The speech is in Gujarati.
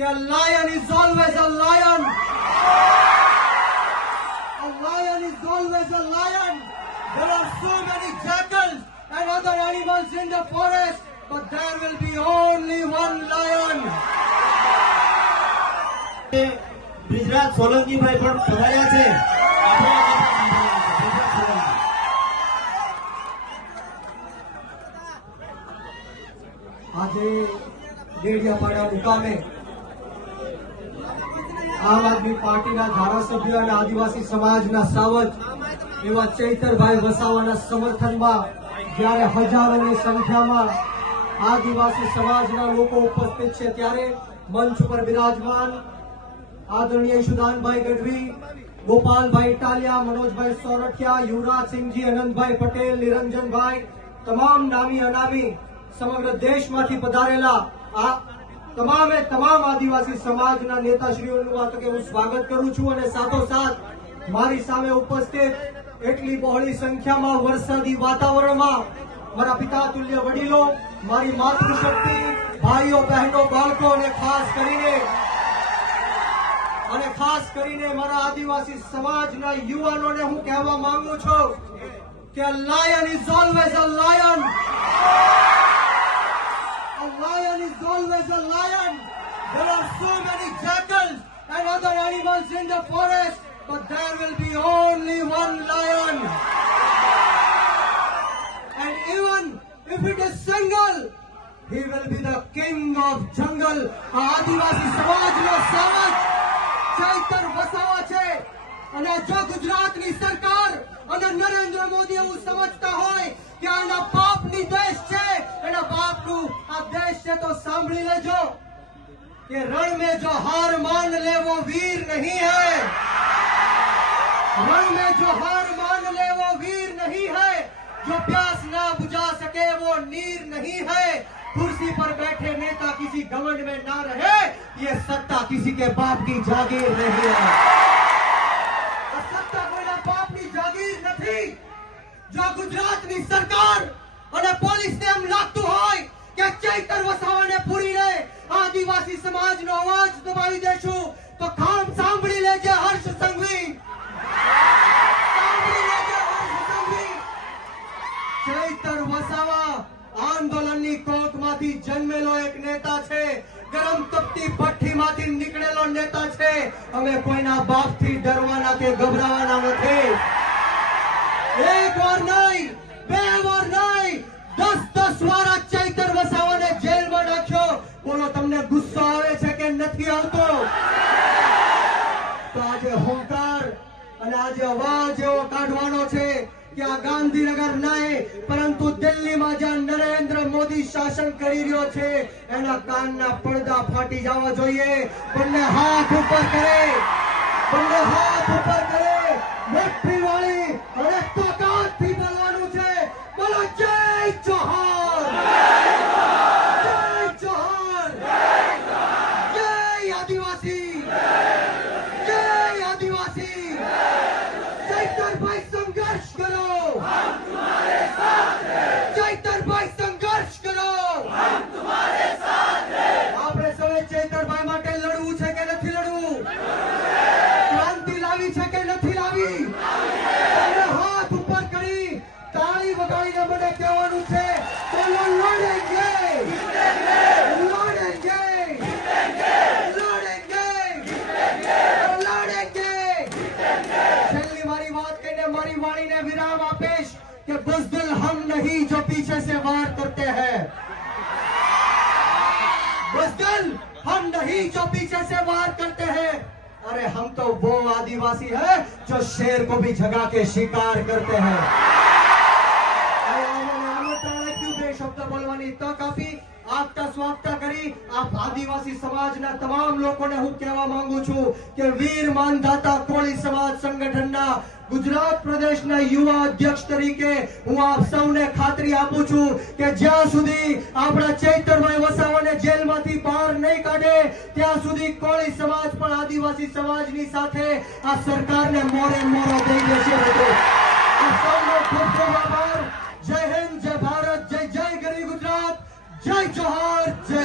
कि a lion is always a lion. A lion is always a lion. There are so many jackals and other animals in the forest, but there will be only one lion. Brijraj Solankibhai પણ પધાર્યા છે. આજે ડેડિયાપાડા મુકામે આમ આદમી પાર્ટીના ધારાસભ્ય અને આદિવાસી સમાજના સાવજ એવા ચૈતરભાઈ વસાવાના સમર્થનમાં જ્યારે હજારોની સંખ્યામાં આદિવાસી સમાજના લોકો ઉપસ્થિત છે ત્યારે મંચ પર બિરાજમાન આદરણીય ઈશુદાનભાઈ ગઢવી, ગોપાલભાઈ ઇટાલિયા, મનોજભાઈ સોરઠિયા, યુવરાજસિંહજી, અનંતભાઈ પટેલ, નિરંજનભાઈ, તમામ નામી અનામી સમગ્ર દેશમાંથી પધારેલા આ તમામે તમામ આદિવાસી સમાજના નેતાશ્રીઓનું આ તકે હું સ્વાગત કરું છું અને સાથોસાથ મારી સામે ઉપસ્થિત એટલી બહોળી સંખ્યામાં વરસાદી વાતાવરણમાં મારા પિતા તુલ્ય વડીલો, મારી માતૃશક્તિ, ભાઈઓ બહેનો, બાળકો અને ખાસ કરીને મારા આદિવાસી સમાજના યુવાનોને હું કહેવા માંગુ છું કે a lion is always a lion. A lion is always a lion. There are so many jackals and other animals in the forest, but there will be only one lion. And even if it is single, he will be the king of jungle. આદિવાસી સમાજનો સાવજ ચૈતર વસાવા છે અને જો ગુજરાતની સરકાર અને નરેન્દ્ર મોદી એવું સમજતા હોય કે આના બાપની દેશ છે, એના બાપનું આ દેશ છે, તો સાંભળી લેજો કે રણ में जो हार मान ले वो वीर नहीं है. रण में जो हार मान ले वो वीर नहीं है. जो प्यास ना बुझा सके वो नीर नहीं है. कुर्सी पर बैठे नेता किसी घमंड में ना रहे, ये सत्ता किसी के बाप की जागीर नहीं है. सत्ता कोईना बापनी जागीर નથી. જો ગુજરાતની સરકાર અને પોલીસને એમ લાગતું હોય કે ચૈતર વસાવાને પૂરીને આદિવાસી સમાજનો અવાજ દબાવી દેશું, તો કામ સાંભળી લેજે હર્ષ સંઘવી. ચૈતર વસાવા આંદોલનની કોખમાંથી જન્મેલો એક નેતા છે, ગરમ તપતી ભઠ્ઠીમાંથી નીકળેલો નેતા છે. અમે કોઈના બાપથી ડરવાના કે ગભરાવાના નથી. એક વાર નહીં, બે વાર નહીં, 10 વાર આ ચૈતર વસાવાને જેલમાં નાખ્યો. બોલો તમને ગુસ્સો આવે છે કે નથી આવતો? તો આજે હુંકાર અને આજે અવાજ એવો કાઢવાનો છે કે આ ગાંધીનગર નહીં પરંતુ દિલ્હીમાં જ્યાં નરેન્દ્ર મોદી શાસન કરી રહ્યો છે એના કાનના પડદા ફાટી જવા જોઈએ. બંને હાથ ઉપર કરે, બંને હાથ ઉપર કરે, મુઠ્ઠી વાળી અને તાકાતથી બોલવાનું છે. બોલો જય જોહાર, જય જોહાર, જય આદિવાસી, જય આદિવાસી. ચૈતરભાઈ સંઘર્ષ કરો, हम तुम्हारे साथ हैं. ચૈતરભાઈ સંઘર્ષ કરો, हम तुम्हारे साथ हैं. આપણે સૌએ ચૈતરભાઈ માટે લડવું છે કે નથી લડવું? ક્રાંતિ લાવી છે કે નથી લાવી? તમને હાથ ઉપર કરી તાળી વગાડીને મને કહેવાનું છે બોલો લડેંગે, લડેંગે, લડેંગે, લડેંગે. છેલ્લી મારી વાત કહીને મારી વાણીને વિરામ આપીશ कि बुज़दिल हम नहीं जो पीछे से वार करते हैं. बुज़दिल हम नहीं जो पीछे से वार करते हैं. अरे हम तो वो आदिवासी है जो शेर को भी जगा के शिकार करते हैं. શબ્દ બોલવાની તક આપી આપતા સ્વાગતા કરી આપ આદિવાસી સમાજના તમામ લોકોને હું કહેવા માંગુ છું કે વીર માનધાતા કોળી સમાજ સંગઠનના ગુજરાત પ્રદેશના યુવા અધ્યક્ષ તરીકે હું આપ સૌને ખાતરી આપું છું કે જ્યાં સુધી આપણા ચૈતરભાઈ વસાવાને જેલમાંથી બહાર નહીં કાઢે ત્યાં સુધી કોળી સમાજ પણ આદિવાસી સમાજની સાથે આ સરકારને મોરે મોરો દઈ દેશે. આપ સૌનો ખૂબ ખૂબ આભાર. જય હિન્દ, જય ભારત, જય જય ગરી ગુજરાત, જય જોહાર, જય